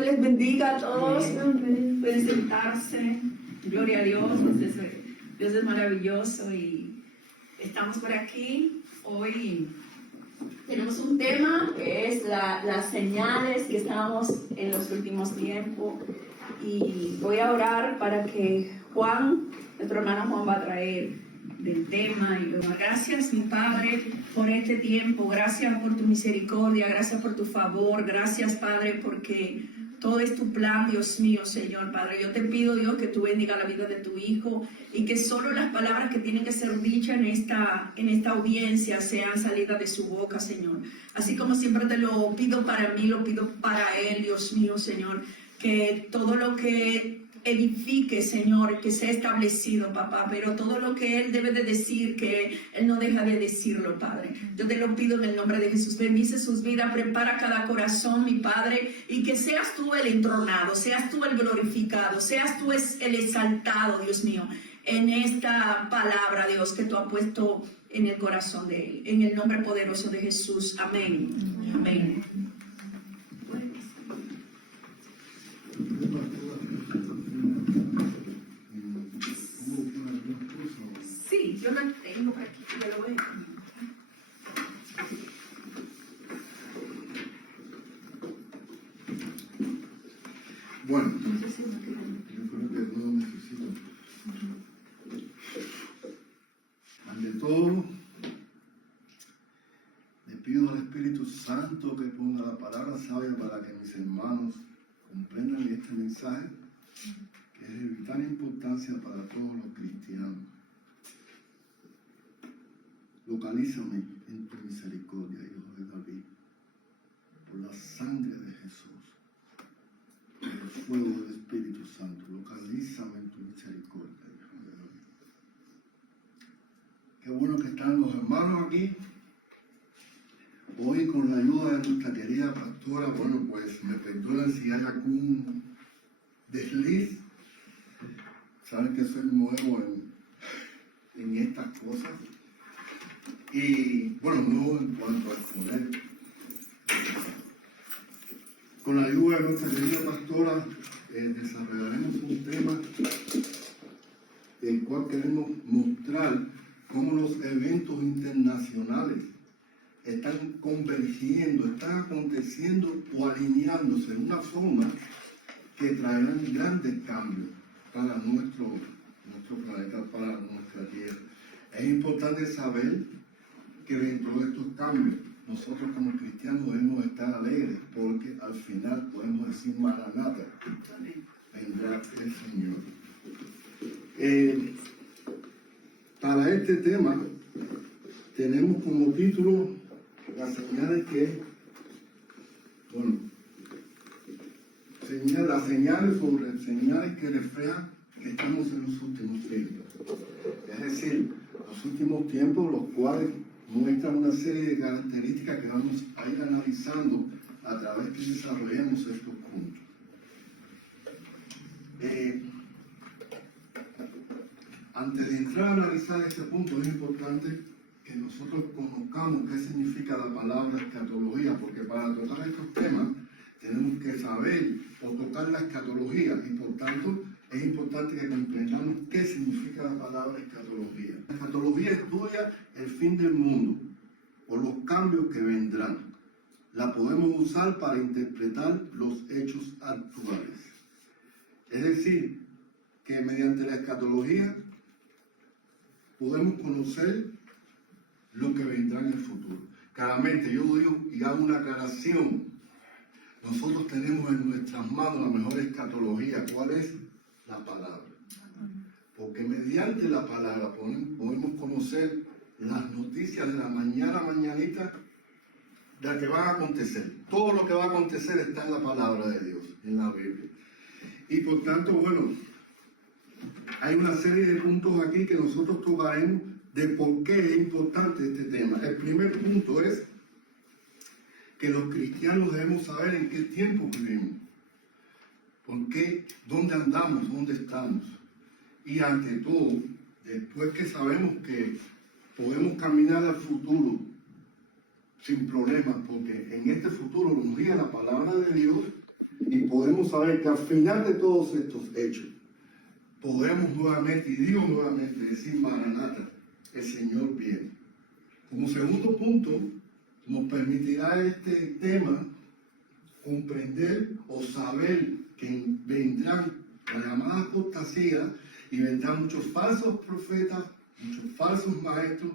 Dios les bendiga a todos. Pueden sentarse. Gloria a Dios. Dios es maravilloso y estamos por aquí. Hoy tenemos un tema que es las señales que estamos en los últimos tiempos. Y voy a orar para que nuestro hermano Juan va a traer del tema. Y gracias, mi Padre, por este tiempo. Gracias por tu misericordia, gracias por tu favor. Gracias, Padre, porque todo es tu plan, Dios mío, Señor, Padre. Yo te pido, Dios, que tú bendiga la vida de tu Hijo y que solo las palabras que tienen que ser dichas en esta audiencia sean salidas de su boca, Señor. Así como siempre te lo pido para mí, lo pido para Él, Dios mío, Señor. Que todo lo que edifique, Señor, que sea establecido, papá, pero todo lo que Él debe de decir, que Él no deja de decirlo, Padre. Yo te lo pido en el nombre de Jesús. Bendice sus vidas, prepara cada corazón, mi Padre, y que seas tú el entronado, seas tú el glorificado, seas tú el exaltado, Dios mío, en esta palabra, Dios, que tú has puesto en el corazón de Él. En el nombre poderoso de Jesús. Amén. Amén. Sí, yo lo tengo por aquí, yo lo veo. Bueno, yo creo que no necesito. Ante todo, le pido al Espíritu Santo que ponga la palabra sabia para que mis hermanos comprendan este mensaje, que es de vital importancia para todos los cristianos. Localízame en tu misericordia, Hijo de David, por la sangre de Jesús, por el fuego del Espíritu Santo. Localízame en tu misericordia, Hijo de David. Qué bueno que están los hermanos aquí. Hoy, con la ayuda de nuestra querida pastora, bueno, pues me perdonan si hay algún desliz. Saben que soy nuevo en estas cosas. Y bueno, no en cuanto a exponer. Con la ayuda de nuestra querida pastora, desarrollaremos un tema el cual queremos mostrar cómo los eventos internacionales están convergiendo, están aconteciendo o alineándose de una forma que traerán grandes cambios para nuestro planeta, para nuestra Tierra. Es importante saber que dentro de estos cambios nosotros como cristianos debemos estar alegres, porque al final podemos decir Maranata, vendrá el Señor. Para este tema tenemos como título las señales las señales que reflejan que estamos en los últimos tiempos. Es decir, los últimos tiempos, los cuales muestran una serie de características que vamos a ir analizando a través que desarrollemos estos puntos. Antes de entrar a analizar este punto, es importante que nosotros conozcamos qué significa la palabra escatología, porque para tocar estos temas tenemos que saber o tocar la escatología, y por tanto es importante que comprendamos qué significa la palabra escatología. La escatología estudia el fin del mundo o los cambios que vendrán. La podemos usar para interpretar los hechos actuales. Es decir, que mediante la escatología podemos conocer lo que vendrá en el futuro. Claramente, yo digo y hago una aclaración. Nosotros tenemos en nuestras manos la mejor escatología. ¿Cuál es? La palabra. Porque mediante la palabra podemos conocer las noticias de la mañanita de las que van a acontecer. Todo lo que va a acontecer está en la palabra de Dios, en la Biblia. Y por tanto, bueno, hay una serie de puntos aquí que nosotros tocaremos de por qué es importante este tema. El primer punto es que los cristianos debemos saber en qué tiempo vivimos, por qué, dónde andamos, dónde estamos. Y ante todo, después que sabemos que podemos caminar al futuro sin problemas, porque en este futuro nos guía la palabra de Dios y podemos podemos saber que al final de todos estos hechos, podemos nuevamente, y digo nuevamente, decir Maranata, el Señor viene. Como segundo punto, nos permitirá este tema comprender o saber que vendrán la llamada apostasía y vendrán muchos falsos profetas, muchos falsos maestros,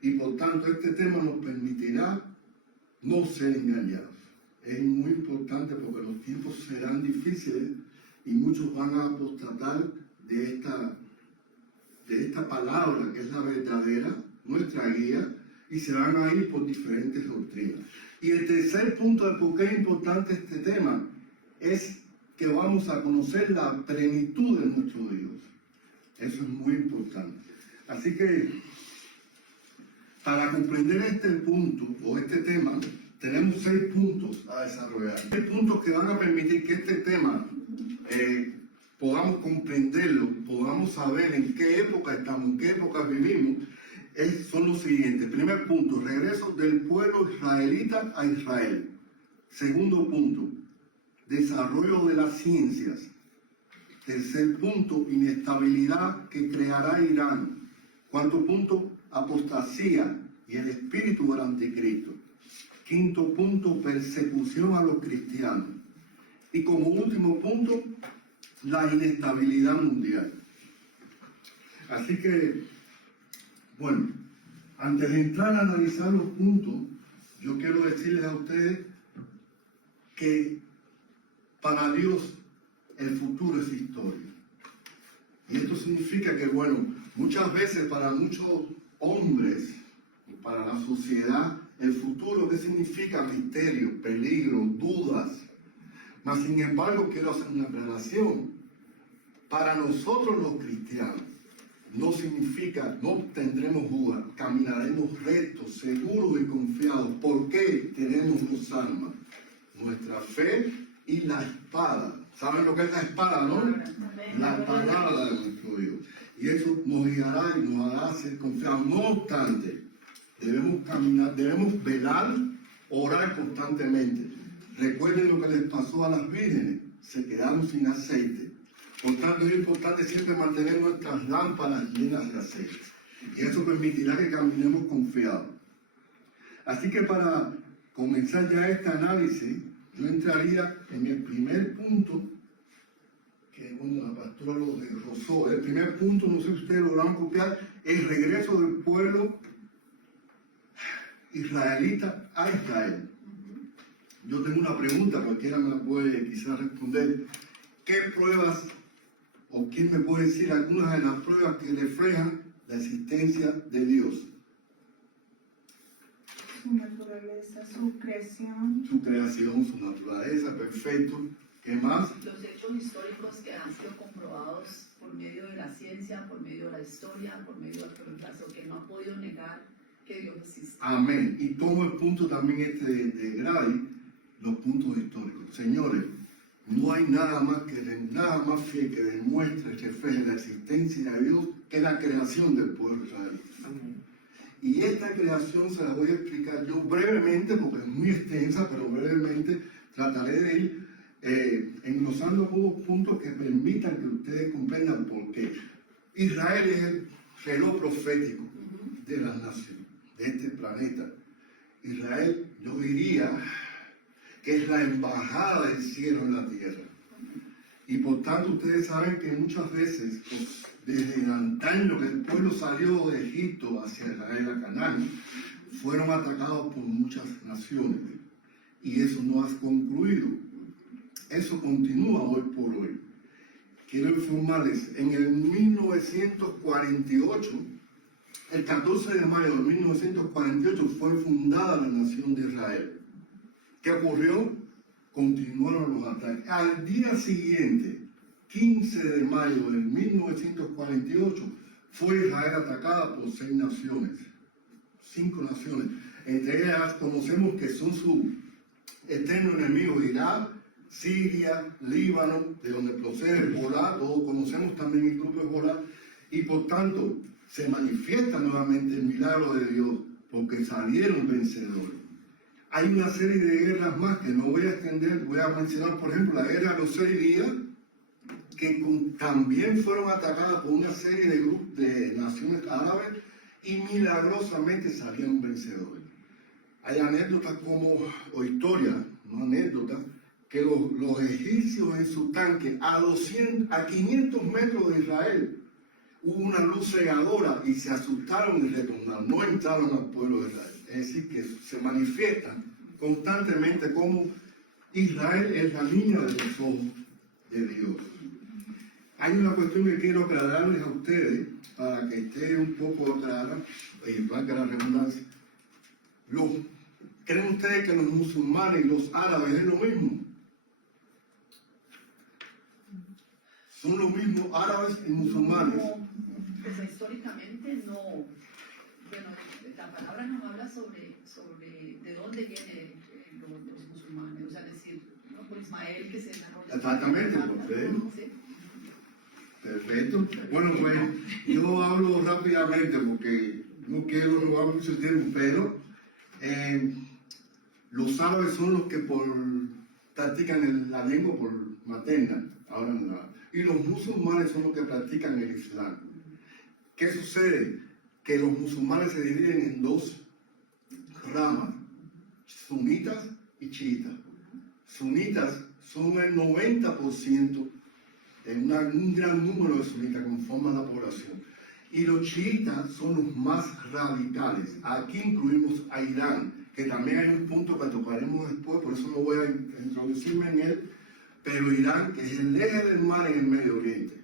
y por tanto este tema nos permitirá no ser engañados. Es muy importante porque los tiempos serán difíciles y muchos van a apostatar de esta palabra que es la verdadera, nuestra guía, y se van a ir por diferentes doctrinas. Y el tercer punto de por qué es importante este tema es que vamos a conocer la plenitud de nuestro Dios. Eso es muy importante. Así que, para comprender este punto o este tema, tenemos 6 puntos a desarrollar. 6 puntos que van a permitir que este tema podamos comprenderlo, podamos saber en qué época estamos, en qué época vivimos. Son los siguientes. Primer punto, regreso del pueblo israelita a Israel. Segundo punto, desarrollo de las ciencias. Tercer punto, inestabilidad que creará Irán. Cuarto punto, apostasía y el espíritu del anticristo. Quinto punto, persecución a los cristianos. Y como último punto, la inestabilidad mundial. Así que, bueno, antes de entrar a analizar los puntos, yo quiero decirles a ustedes que para Dios el futuro es historia. Y esto significa que, bueno, muchas veces para muchos hombres, para la sociedad, el futuro, ¿qué significa? Misterio, peligro, dudas. Mas, sin embargo, quiero hacer una aclaración. Para nosotros los cristianos, no significa, no tendremos dudas, caminaremos rectos, seguros y confiados. ¿Por qué? Tenemos 2 armas, nuestra fe y la espada. ¿Saben lo que es la espada, no? La palabra de nuestro Dios. Y eso nos guiará y nos hará ser confiados. No obstante, debemos caminar, debemos velar, orar constantemente. Recuerden lo que les pasó a las vírgenes, se quedaron sin aceite. Por tanto, es importante siempre mantener nuestras lámparas llenas de aceite. Y eso permitirá que caminemos confiados. Así que para comenzar ya este análisis, yo entraría en el primer punto, que bueno, la pastora lo desglosó. El primer punto, no sé si ustedes lo van a copiar, el regreso del pueblo israelita a Israel. Yo tengo una pregunta, cualquiera me la puede quizás responder. ¿Qué pruebas o quién me puede decir algunas de las pruebas que reflejan la existencia de Dios? Su naturaleza, su creación. Su creación, su naturaleza, perfecto. ¿Qué más? Los hechos históricos que han sido comprobados por medio de la ciencia, por medio de la historia, por medio del reemplazo, que no ha podido negar que Dios existe. Amén. Y tomo el punto también de Grady, los puntos históricos. Señores, no hay nada más fiel que demuestre, que refleje la existencia de Dios que la creación del pueblo israelita. Y esta creación se la voy a explicar yo brevemente, porque es muy extensa, pero brevemente trataré de ir englosando algunos puntos que permitan que ustedes comprendan por qué. Israel es el reloj profético de las naciones, de este planeta. Israel, yo diría que es la embajada del cielo en la tierra. Y por tanto ustedes saben que muchas veces, pues, desde el antaño que el pueblo salió de Egipto hacia Israel a Canaán, fueron atacados por muchas naciones. Y eso no ha concluido. Eso continúa hoy por hoy. Quiero informarles, en el 1948, el 14 de mayo de 1948 fue fundada la nación de Israel. ¿Qué ocurrió? Continuaron los ataques. Al día siguiente, 15 de mayo de 1948, fue Israel atacada por 6 naciones. 5 naciones. Entre ellas conocemos que son su eterno enemigo, Irak, Siria, Líbano, de donde procede Hezbolá. Todos conocemos también el grupo Hezbolá. Y por tanto, se manifiesta nuevamente el milagro de Dios, porque salieron vencedores. hay una serie de guerras más que no voy a extender. Voy a mencionar, por ejemplo, la guerra de los 6 días, que también fueron atacadas por una serie de grupos de naciones árabes y milagrosamente salieron vencedores. Hay anécdotas o historias, no anécdotas, que los egipcios en su tanque a 500 metros de Israel hubo una luz cegadora y se asustaron y retornaron, no entraron al pueblo de Israel. Es decir, que se manifiestan constantemente como Israel es la niña de los ojos de Dios. Hay una cuestión que quiero aclararles a ustedes, para que esté un poco clara, y valga la redundancia. ¿Creen ustedes que los musulmanes y los árabes es lo mismo? ¿Son lo mismo árabes y musulmanes? Pues históricamente no. Bueno, la palabra nos habla sobre de dónde vienen los musulmanes, o sea, decir, ¿no? Por Ismael que se desarrolla. Exactamente, perfecto. ¿Sí? Perfecto. Bueno, pues yo hablo rápidamente porque no quiero robar mucho tiempo, pero los árabes son los que practican la lengua por materna, y los musulmanes son los que practican el Islam. ¿Qué sucede? Que los musulmanes se dividen en 2 ramas, sunitas y chiitas. Sunitas son el 90%, un gran número de sunitas conforman la población. Y los chiitas son los más radicales. Aquí incluimos a Irán, que también hay un punto que tocaremos después, por eso no voy a introducirme en él, pero Irán, que es el eje del mar en el Medio Oriente,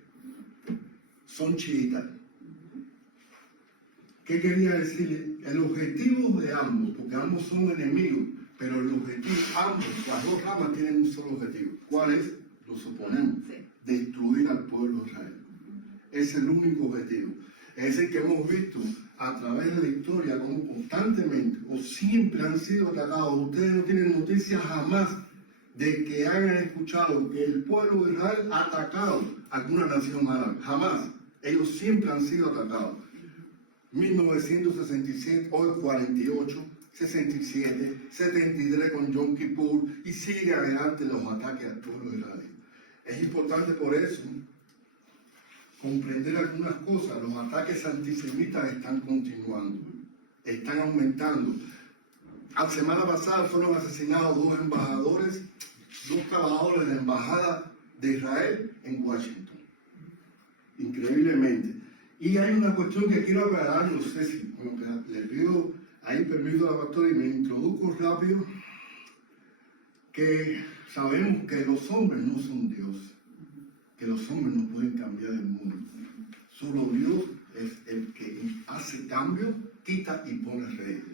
son chiitas. ¿Qué quería decirle? El objetivo de ambos, porque ambos son enemigos, pero el objetivo, las 2 ramas tienen un solo objetivo. ¿Cuál es? Lo suponemos, destruir al pueblo de Israel. Es el único objetivo. Es el que hemos visto a través de la historia, como constantemente o siempre han sido atacados. Ustedes no tienen noticias jamás de que hayan escuchado que el pueblo de Israel ha atacado a alguna nación árabe. Jamás. Ellos siempre han sido atacados. 1967, hoy 48, 67, 73 con Yom Kippur, y sigue adelante los ataques al pueblo de Israel. Es importante por eso comprender algunas cosas. Los ataques antisemitas están continuando, están aumentando. La semana pasada fueron asesinados 2 embajadores, 2 trabajadores de la embajada de Israel en Washington. Increíblemente. Y hay una cuestión que quiero aclarar, no sé si, bueno, le pido ahí permiso a la pastora y me introduzco rápido, que sabemos que los hombres no son Dios, que los hombres no pueden cambiar el mundo. Solo Dios es el que hace cambios, quita y pone reglas.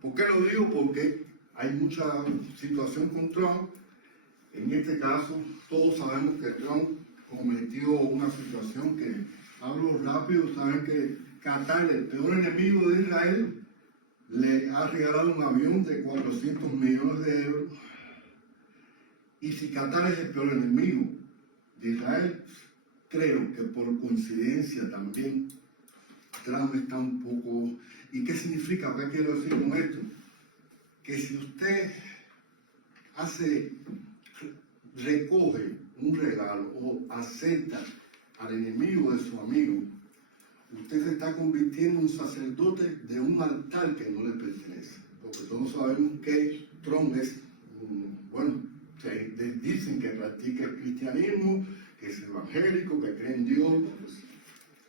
¿Por qué lo digo? Porque hay mucha situación con Trump. En este caso, todos sabemos que Trump cometió una situación que, hablo rápido, saben que Qatar, el peor enemigo de Israel, le ha regalado un avión de 400 millones de euros. Y si Qatar es el peor enemigo de Israel, creo que por coincidencia también Trump está un poco... ¿Y qué significa? ¿Qué quiero decir con esto? Que si usted recoge un regalo o acepta al enemigo de su amigo, usted se está convirtiendo en un sacerdote de un altar que no le pertenece. Porque todos sabemos que Trump es, bueno, dicen que practica el cristianismo, que es evangélico, que cree en Dios.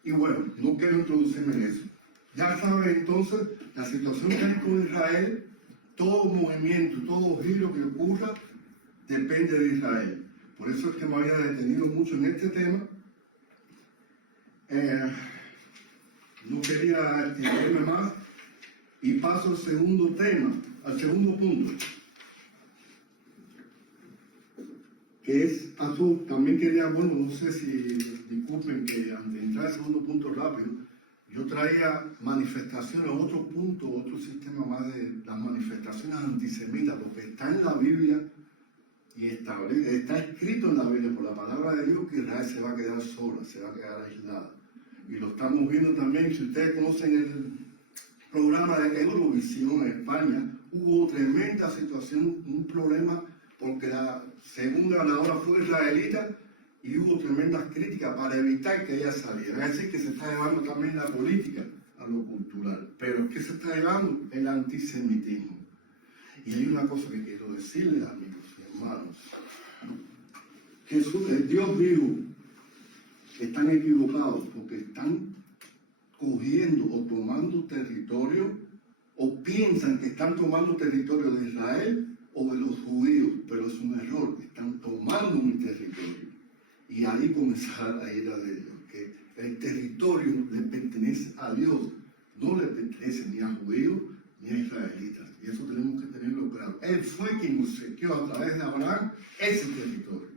Y bueno, no quiero introducirme en eso. Ya saben entonces la situación que hay con Israel. Todo movimiento, todo giro que ocurra depende de Israel. Por eso es que me había detenido mucho en este tema. No quería extenderme más y paso al segundo tema, al segundo punto, que es azul. También quería, bueno, no sé si disculpen que antes de entrar al segundo punto rápido, yo traía manifestaciones, otro punto, otro sistema más de las manifestaciones antisemitas, porque está en la Biblia y está escrito en la Biblia por la palabra de Dios que Israel se va a quedar sola, se va a quedar aislada. Y lo estamos viendo también, si ustedes conocen el programa de Eurovisión en España, hubo tremenda situación, un problema, porque la segunda ganadora fue israelita y hubo tremendas críticas para evitar que ella saliera. Es decir, que se está llevando también la política a lo cultural, pero ¿qué se está llevando? El antisemitismo. Y hay una cosa que quiero decirles, amigos y hermanos. Jesús, el Dios vivo, están equivocados porque están cogiendo o tomando territorio o piensan que están tomando territorio de Israel o de los judíos, pero es un error, están tomando un territorio. Y ahí comenzará la ira de Dios, que el territorio le pertenece a Dios, no le pertenece ni a judíos ni a israelitas. Y eso tenemos que tenerlo claro. Él fue quien obsequió a través de Abraham ese territorio.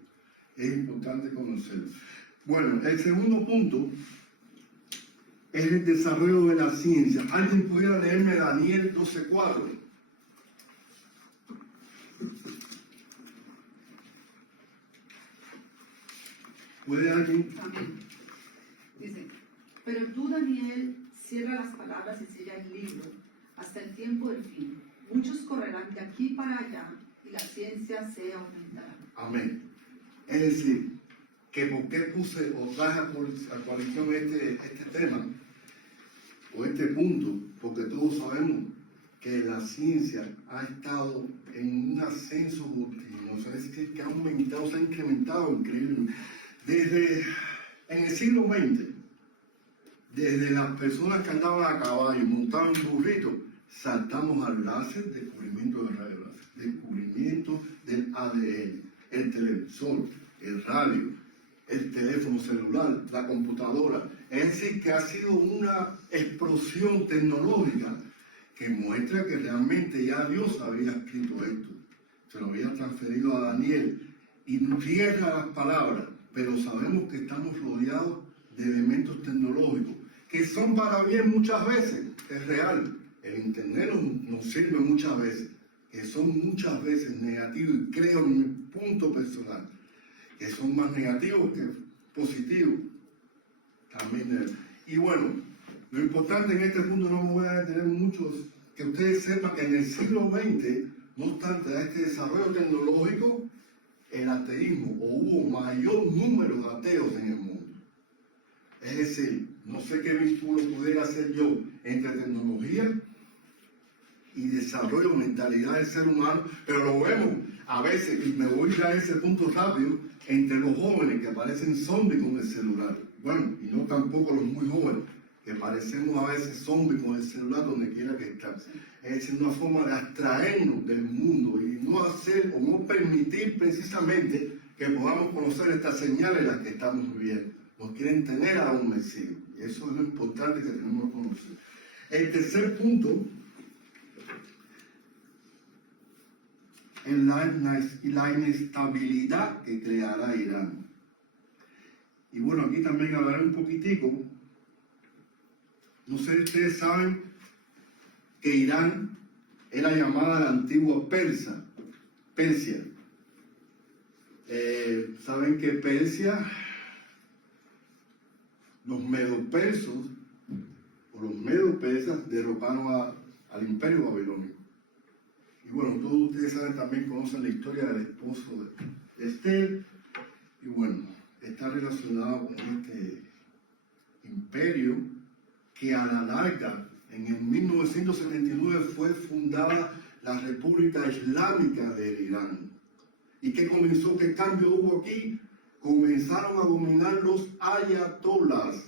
Es importante conocerlo. Bueno, el segundo punto es el desarrollo de la ciencia. ¿Alguien pudiera leerme Daniel 12:4? ¿Puede alguien? Amén. Dice, pero tú, Daniel, cierra las palabras y sella el libro hasta el tiempo del fin. Muchos correrán de aquí para allá y la ciencia se aumentará. Amén. Es decir, que por qué puse o traje a coalición este tema o este punto, porque todos sabemos que la ciencia ha estado en un ascenso vertiginoso, es decir, que ha aumentado, se ha incrementado increíblemente. Desde en el siglo XX, desde las personas que andaban a caballo, montaban burritos, saltamos al láser, descubrimiento del rayo láser, descubrimiento del ADN, el televisor, el radio, el teléfono celular, la computadora. Es decir, que ha sido una explosión tecnológica que muestra que realmente ya Dios había escrito esto, se lo había transferido a Daniel y cierra las palabras, pero sabemos que estamos rodeados de elementos tecnológicos que son para bien muchas veces, es real. El internet nos sirve muchas veces, que son muchas veces negativos, y creo en mi punto personal, que son más negativos que positivos. También, y bueno, lo importante en este punto, no me voy a detener mucho, que ustedes sepan que en el siglo XX, no obstante a este desarrollo tecnológico, el ateísmo, o hubo mayor número de ateos en el mundo. Es decir, no sé qué vínculo pudiera hacer yo entre tecnología y desarrollo de mentalidad del ser humano, pero lo vemos a veces, y me voy ya a ese punto rápido, entre los jóvenes que parecen zombies con el celular. Bueno, y no tampoco los muy jóvenes, que parecemos a veces zombies con el celular donde quiera que están. Es decir, una forma de abstraernos del mundo y no hacer o no permitir precisamente que podamos conocer estas señales en las que estamos viviendo. Nos quieren tener adormecidos. Y eso es lo importante que tenemos que conocer. El tercer punto es la inestabilidad que creará Irán. Y bueno, aquí también hablaré un poquitico. No sé si ustedes saben que Irán era llamada la antigua Persia. Saben que Persia, los medo-persos o los medo-persas derrocaron al imperio babilónico. Y bueno, todos ustedes saben, también conocen la historia del esposo de Esther. Y bueno, está relacionado con este imperio que a la larga, en el 1979, fue fundada la República Islámica de Irán. ¿Y qué comenzó? ¿Qué cambio hubo aquí? Comenzaron a dominar los ayatolás,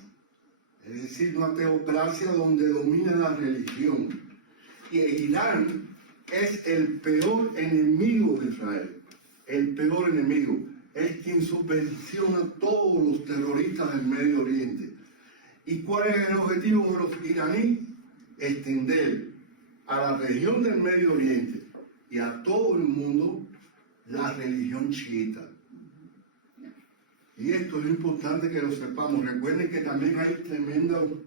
es decir, una teocracia donde domina la religión. Y Irán es el peor enemigo de Israel, el peor enemigo. Es quien subvenciona a todos los terroristas del Medio Oriente. ¿Y cuál es el objetivo de los iraníes? Extender a la región del Medio Oriente y a todo el mundo la religión chiita. Y esto es importante que lo sepamos. Recuerden que también hay tremendo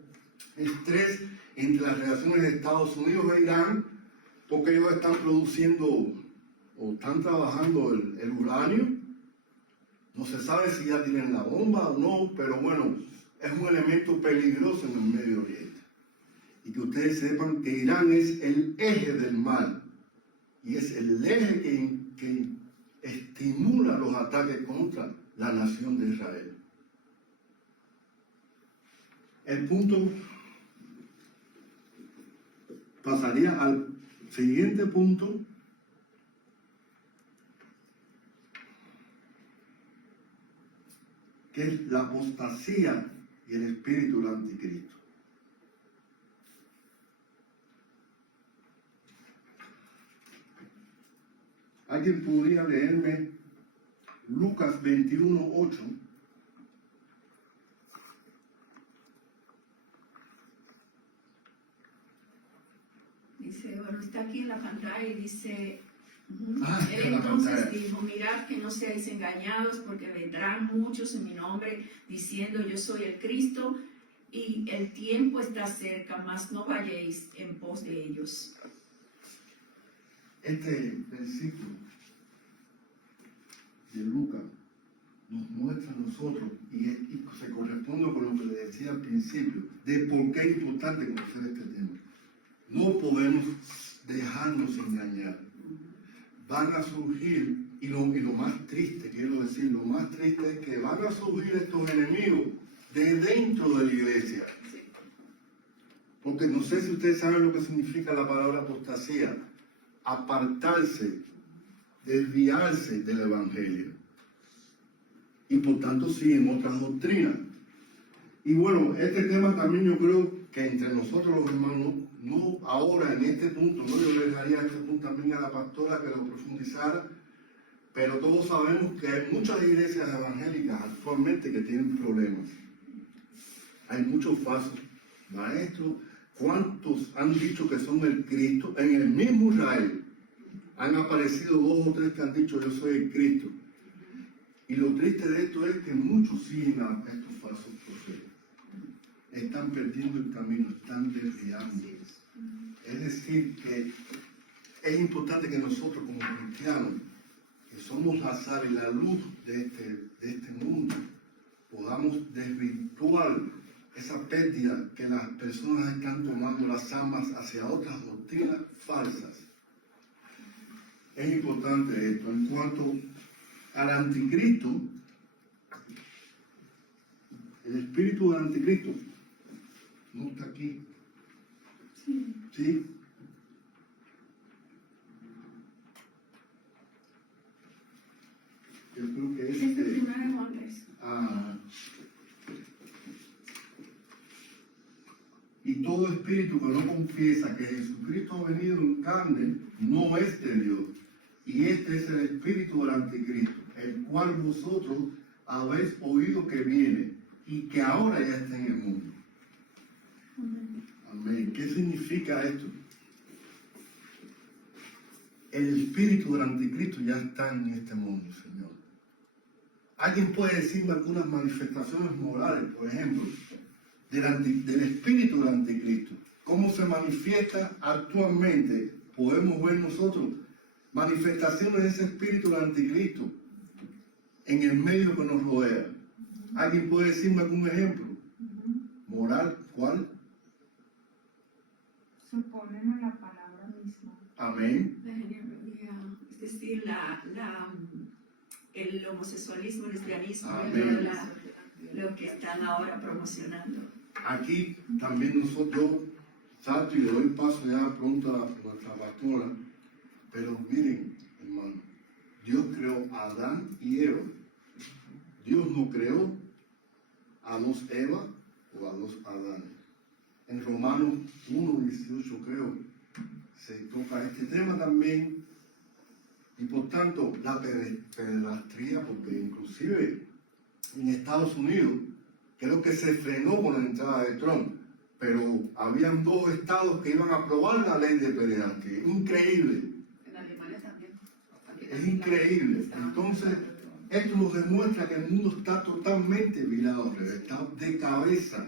estrés entre las relaciones de Estados Unidos e Irán, porque ellos están produciendo o están trabajando el uranio. No se sabe si ya tienen la bomba o no, pero bueno, es un elemento peligroso en el Medio Oriente. Y que ustedes sepan que Irán es el eje del mal, y es el eje que estimula los ataques contra la nación de Israel. El punto pasaría al siguiente punto, que es la apostasía y el espíritu del anticristo. ¿Alguien podría leerme Lucas 21:8? Dice, bueno, está aquí en la pantalla y dice, Está él en la entonces pantalla. dijo, mirad que no seáis engañados, porque vendrán muchos en mi nombre diciendo yo soy el Cristo, y el tiempo está cerca, mas no vayáis en pos de ellos. Este versículo de Lucas nos muestra a nosotros y se corresponde con lo que le decía al principio, de por qué es importante conocer este tema. No podemos dejarnos engañar. Van a surgir, y lo más triste, quiero decir, lo más triste es que van a surgir estos enemigos de dentro de la iglesia. Porque no sé si ustedes saben lo que significa la palabra apostasía. Apartarse, desviarse del evangelio. Y por tanto siguen otras doctrinas. Y bueno, este tema también yo creo que entre nosotros los hermanos, no ahora en este punto, no yo le dejaría este punto también a la pastora que lo profundizara, pero todos sabemos que hay muchas iglesias evangélicas actualmente que tienen problemas. Hay muchos falsos maestros. ¿Cuántos han dicho que son el Cristo? En el mismo Israel han aparecido 2 o 3 que han dicho yo soy el Cristo. Y lo triste de esto es que muchos siguen a estos falsos profetas. Están perdiendo el camino, están desviando. Es decir, que es importante que nosotros como cristianos, que somos la sal y la luz de este mundo, podamos desvirtuar esa pérdida que las personas están tomando las almas hacia otras doctrinas falsas. Es importante esto. En cuanto al anticristo, el espíritu del anticristo no está aquí. ¿Sí? Yo creo que Es el 1 de Juan 3. Y todo espíritu que no confiesa que Jesucristo ha venido en carne no es de Dios. Y este es el espíritu del anticristo, el cual vosotros habéis oído que viene y que ahora ya está en el mundo. Amén. ¿Qué significa esto? El espíritu del anticristo ya está en este mundo, Señor. ¿Alguien puede decirme algunas manifestaciones morales, por ejemplo, del espíritu del anticristo? ¿Cómo se manifiesta actualmente? Podemos ver nosotros manifestaciones de ese espíritu del anticristo en el medio que nos rodea. ¿Alguien puede decirme algún ejemplo? ¿Moral? ¿Cuál? Se oponen a la palabra misma. Amén. Es decir, el homosexualismo, el lesbianismo, Amén. lo que están ahora promocionando. Aquí también nosotros, salto y le doy paso ya pronto a nuestra pastora, pero miren, hermano, Dios creó a Adán y Eva. Dios no creó a 2 Eva o a 2 Adán. En Romanos 1:18 creo, se toca este tema también. Y por tanto, la pederastría, porque inclusive en Estados Unidos, creo que se frenó con la entrada de Trump, pero habían 2 estados que iban a aprobar la ley de pederastría. Increíble. En Alemania también. Es increíble. Entonces, esto nos demuestra que el mundo está totalmente virado al revés, está de cabeza.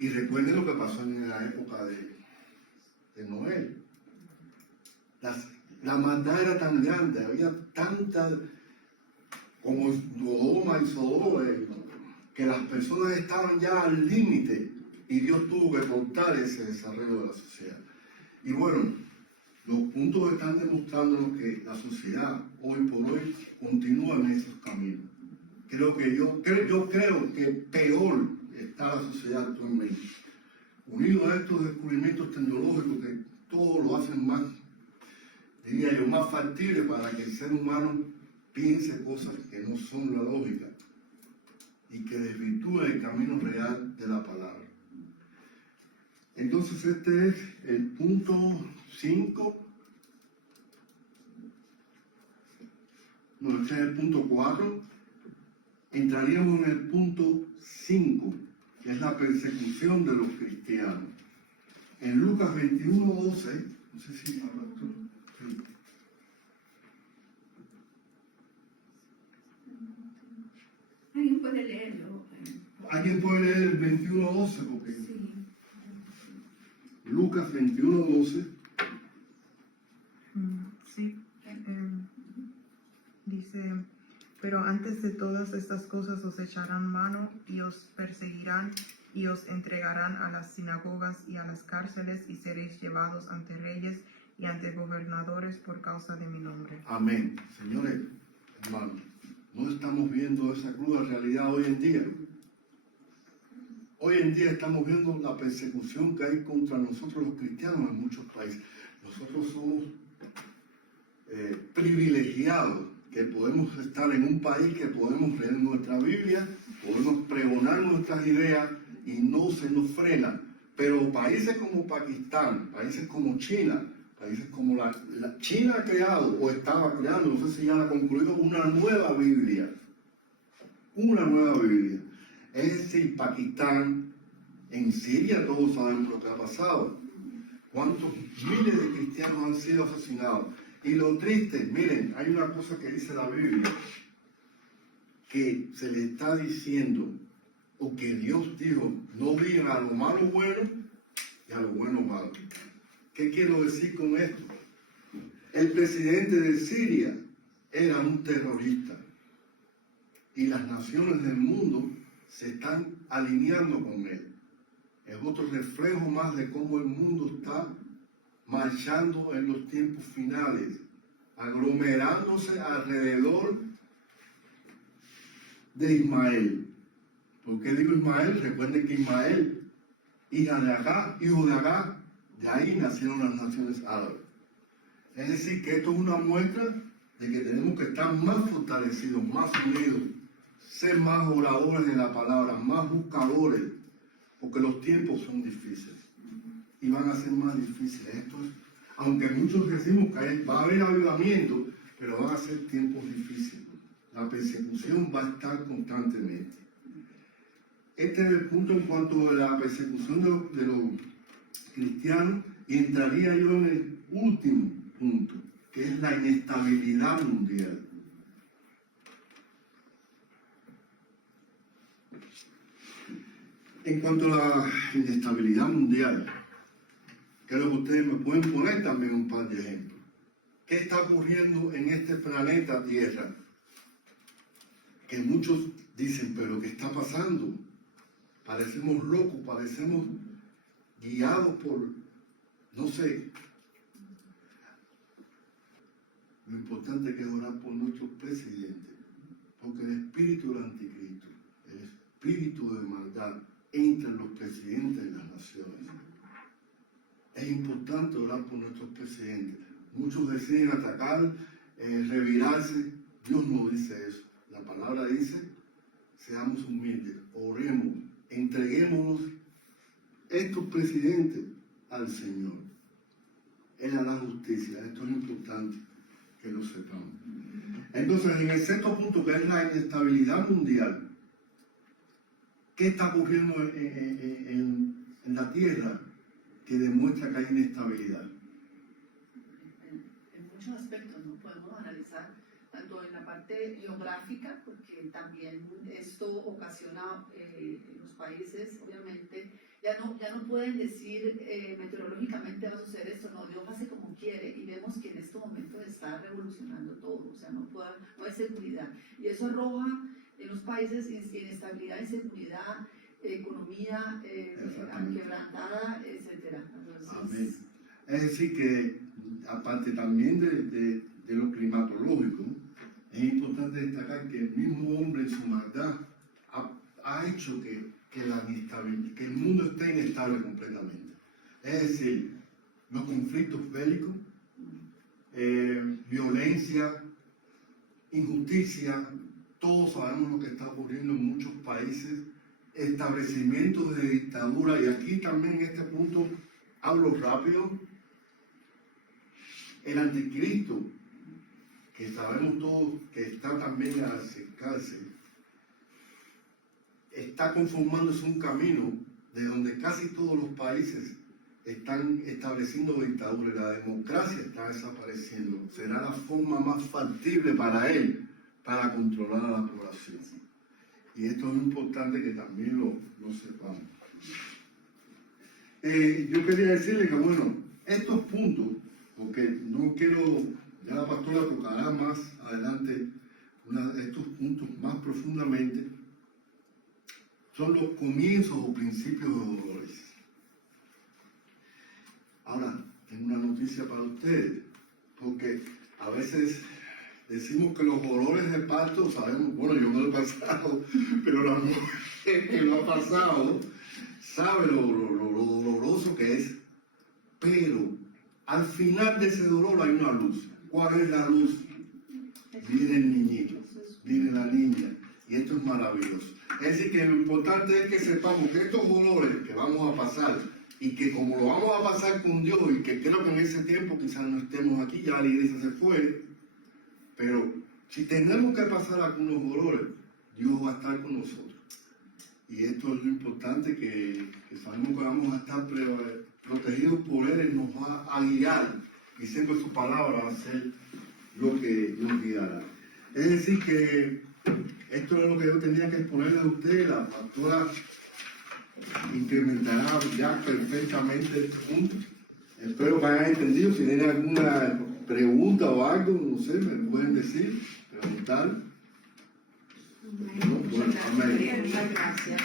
Y recuerden lo que pasó en la época de Noé. La maldad era tan grande, había tanta, como Sodoma y Sodoma, que las personas estaban ya al límite y Dios tuvo que cortar ese desarrollo de la sociedad. Y bueno, Los puntos están demostrando que la sociedad hoy por hoy continúa en esos caminos. Yo creo que peor está la sociedad actualmente. Unido a estos descubrimientos tecnológicos que todo lo hacen más, diría yo, más factible para que el ser humano piense cosas que no son la lógica y que desvirtúe el camino real de la palabra. Entonces este es el punto 5. No, este es el punto 4. Entraríamos en el punto 5, que es la persecución de los cristianos. En Lucas 21:12, no sé si habla tú. Sí. ¿Alguien puede leerlo? ¿Alguien puede leer el 21:12? Porque Sí. Lucas 21:12. Sí. Dice, pero antes de todas estas cosas os echarán mano y os perseguirán y os entregarán a las sinagogas y a las cárceles y seréis llevados ante reyes y ante gobernadores por causa de mi nombre. Amén. Señores, hermanos, no estamos viendo esa cruda realidad hoy en día. Hoy en día estamos viendo la persecución que hay contra nosotros los cristianos en muchos países. Nosotros somos privilegiados, que podemos estar en un país, que podemos leer nuestra Biblia, podemos pregonar nuestras ideas y no se nos frena. Pero países como Pakistán, países como China, países como la China ha creado o estaba creando, no sé si ya la concluyó, una nueva Biblia. Una nueva Biblia. Es decir, Pakistán, en Siria todos sabemos lo que ha pasado. ¿Cuántos miles de cristianos han sido asesinados? Y lo triste, miren, hay una cosa que dice la Biblia, que se le está diciendo, o que Dios dijo, no digan a lo malo bueno y a lo bueno malo. ¿Qué quiero decir con esto? El presidente de Siria era un terrorista y las naciones del mundo se están alineando con él. Es otro reflejo más de cómo el mundo está marchando en los tiempos finales, aglomerándose alrededor de Ismael. ¿Por qué digo Ismael? Recuerden que Ismael, hijo de Agar, de ahí nacieron las naciones árabes. Es decir, que esto es una muestra de que tenemos que estar más fortalecidos, más unidos, ser más oradores de la palabra, más buscadores, porque los tiempos son difíciles y van a ser más difíciles. Aunque muchos decimos que va a haber avivamiento, pero van a ser tiempos difíciles. La persecución va a estar constantemente. Este es el punto en cuanto a la persecución de los cristianos, y entraría yo en el último punto, que es la inestabilidad mundial. En cuanto a la inestabilidad mundial, creo que ustedes me pueden poner también un par de ejemplos. ¿Qué está ocurriendo en este planeta Tierra? Que muchos dicen, pero ¿qué está pasando? Parecemos locos, parecemos guiados por, no sé. Lo importante que es orar por nuestros presidentes, porque el espíritu del anticristo, el espíritu de maldad, entra en los presidentes de las naciones. Es importante orar por nuestros presidentes. Muchos deciden atacar, revirarse. Dios no dice eso. La palabra dice, seamos humildes, oremos, entreguémonos estos presidentes al Señor. Él hará justicia. Esto es importante que lo sepamos. Entonces, en el sexto punto, que es la inestabilidad mundial, ¿qué está ocurriendo en la tierra que demuestra que hay inestabilidad? En muchos aspectos no podemos analizar, tanto en la parte geográfica, porque también esto ocasiona en los países, obviamente, ya no pueden decir meteorológicamente va a suceder esto, no, Dios hace como quiere, y vemos que en estos momentos está revolucionando todo, o sea, no hay seguridad, y eso arroja en los países inestabilidad, inseguridad, economía quebrantada, etcétera. Entonces, amén. Es decir, que aparte también de lo climatológico, es importante destacar que el mismo hombre en su maldad ha hecho que el mundo esté inestable completamente. Es decir, los conflictos bélicos, violencia, injusticia, todos sabemos lo que está ocurriendo en muchos países, establecimientos de dictadura, y aquí también en este punto hablo rápido, el anticristo, que sabemos todos que está también a acercarse, está conformándose un camino de donde casi todos los países están estableciendo dictadura y la democracia está desapareciendo. Será la forma más factible para él para controlar a la población. Y esto es importante que también lo sepamos. Yo quería decirle que, bueno, estos puntos, porque no quiero, ya la pastora tocará más adelante estos puntos más profundamente, son los comienzos o principios de dolores. Ahora, tengo una noticia para ustedes, porque a veces decimos que los dolores de parto, sabemos, bueno, yo no lo he pasado, pero la mujer que lo ha pasado sabe lo doloroso que es. Pero al final de ese dolor hay una luz. ¿Cuál es la luz? Viene el niñito, viene la niña, y esto es maravilloso. Es decir, que lo importante es que sepamos que estos dolores que vamos a pasar, y que como lo vamos a pasar con Dios, y que creo que en ese tiempo quizás no estemos aquí, ya la iglesia se fue, pero si tenemos que pasar algunos dolores, Dios va a estar con nosotros. Y esto es lo importante, que sabemos que vamos a estar protegidos por Él, Él nos va a guiar, y siempre su palabra va a ser lo que nos guiará. Es decir, que esto es lo que yo tenía que exponerle a usted. La pastora incrementará ya perfectamente este punto. Espero que hayan entendido. Si tienen alguna pregunta o algo, no sé, me pueden decir, preguntar. Muchas gracias.